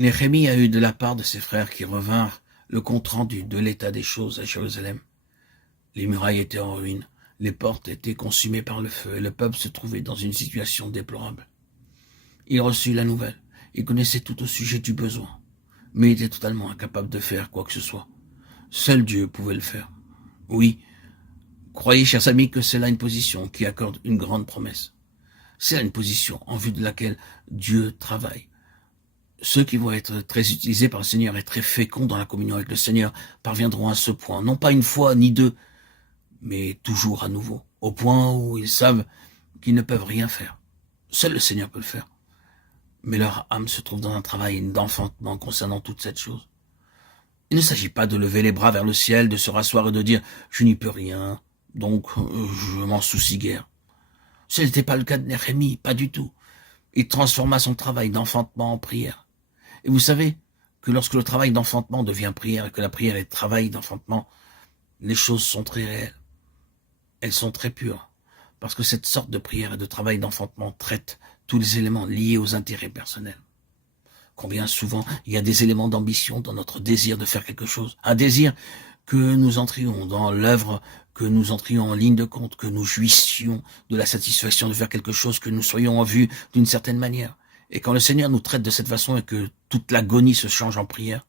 Néhémie a eu de la part de ses frères qui revinrent le compte-rendu de l'état des choses à Jérusalem. Les murailles étaient en ruine, les portes étaient consumées par le feu et le peuple se trouvait dans une situation déplorable. Il reçut la nouvelle, il connaissait tout au sujet du besoin, mais il était totalement incapable de faire quoi que ce soit. Seul Dieu pouvait le faire. Oui, croyez, chers amis, que c'est là une position qui accorde une grande promesse. C'est là une position en vue de laquelle Dieu travaille. Ceux qui vont être très utilisés par le Seigneur et très féconds dans la communion avec le Seigneur parviendront à ce point, non pas une fois ni deux, mais toujours à nouveau, au point où ils savent qu'ils ne peuvent rien faire. Seul le Seigneur peut le faire. Mais leur âme se trouve dans un travail d'enfantement concernant toute cette chose. Il ne s'agit pas de lever les bras vers le ciel, de se rasseoir et de dire « je n'y peux rien, donc je m'en soucie guère ». Ce n'était pas le cas de Néhémie, pas du tout. Il transforma son travail d'enfantement en prière. Et vous savez que lorsque le travail d'enfantement devient prière et que la prière est travail d'enfantement, les choses sont très réelles. Elles sont très pures. Parce que cette sorte de prière et de travail d'enfantement traite tous les éléments liés aux intérêts personnels. Combien souvent il y a des éléments d'ambition dans notre désir de faire quelque chose. Un désir que nous entrions dans l'œuvre, que nous entrions en ligne de compte, que nous jouissions de la satisfaction de faire quelque chose, que nous soyons en vue d'une certaine manière. Et quand le Seigneur nous traite de cette façon et que toute l'agonie se change en prière,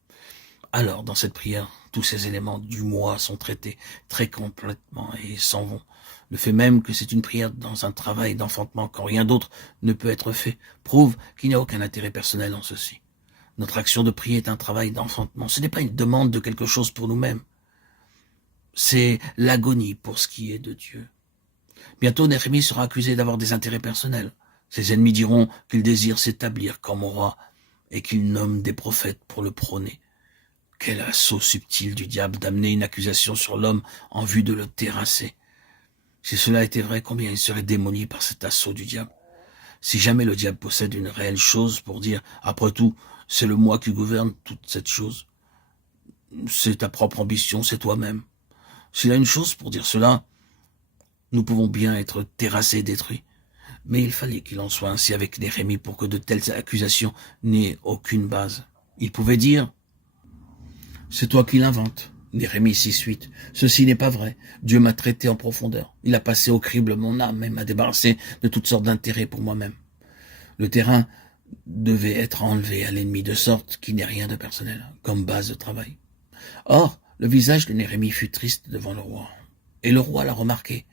alors dans cette prière, tous ces éléments du moi sont traités très complètement et s'en vont. Le fait même que c'est une prière dans un travail d'enfantement quand rien d'autre ne peut être fait prouve qu'il n'y a aucun intérêt personnel en ceci. Notre action de prier est un travail d'enfantement. Ce n'est pas une demande de quelque chose pour nous-mêmes. C'est l'agonie pour ce qui est de Dieu. Bientôt, Néhémie sera accusé d'avoir des intérêts personnels. Ses ennemis diront qu'il désire s'établir comme roi et qu'il nomme des prophètes pour le prôner. Quel assaut subtil du diable d'amener une accusation sur l'homme en vue de le terrasser. Si cela était vrai, combien il serait démoli par cet assaut du diable. Si jamais le diable possède une réelle chose pour dire, après tout, c'est le moi qui gouverne toute cette chose. C'est ta propre ambition, c'est toi-même. S'il a une chose pour dire cela, nous pouvons bien être terrassés et détruits. Mais il fallait qu'il en soit ainsi avec Néhémie pour que de telles accusations n'aient aucune base. Il pouvait dire, c'est toi qui l'inventes. Néhémie 6:8. Ceci n'est pas vrai. Dieu m'a traité en profondeur. Il a passé au crible mon âme et m'a débarrassé de toutes sortes d'intérêts pour moi-même. Le terrain devait être enlevé à l'ennemi de sorte qu'il n'y ait rien de personnel, comme base de travail. Or, le visage de Néhémie fut triste devant le roi. Et le roi l'a remarqué.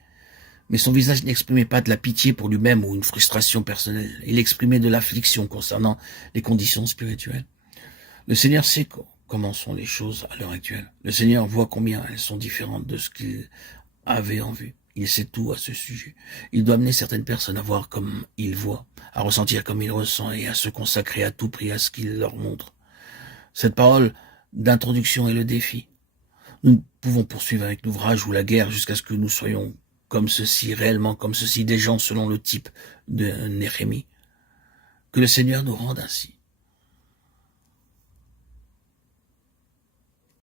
Mais son visage n'exprimait pas de la pitié pour lui-même ou une frustration personnelle. Il exprimait de l'affliction concernant les conditions spirituelles. Le Seigneur sait comment sont les choses à l'heure actuelle. Le Seigneur voit combien elles sont différentes de ce qu'il avait en vue. Il sait tout à ce sujet. Il doit amener certaines personnes à voir comme il voit, à ressentir comme il ressent et à se consacrer à tout prix à ce qu'il leur montre. Cette parole d'introduction est le défi. Nous pouvons poursuivre avec l'ouvrage ou la guerre jusqu'à ce que nous soyons comme ceci, réellement comme ceci, des gens selon le type de Néhémie. Que le Seigneur nous rende ainsi.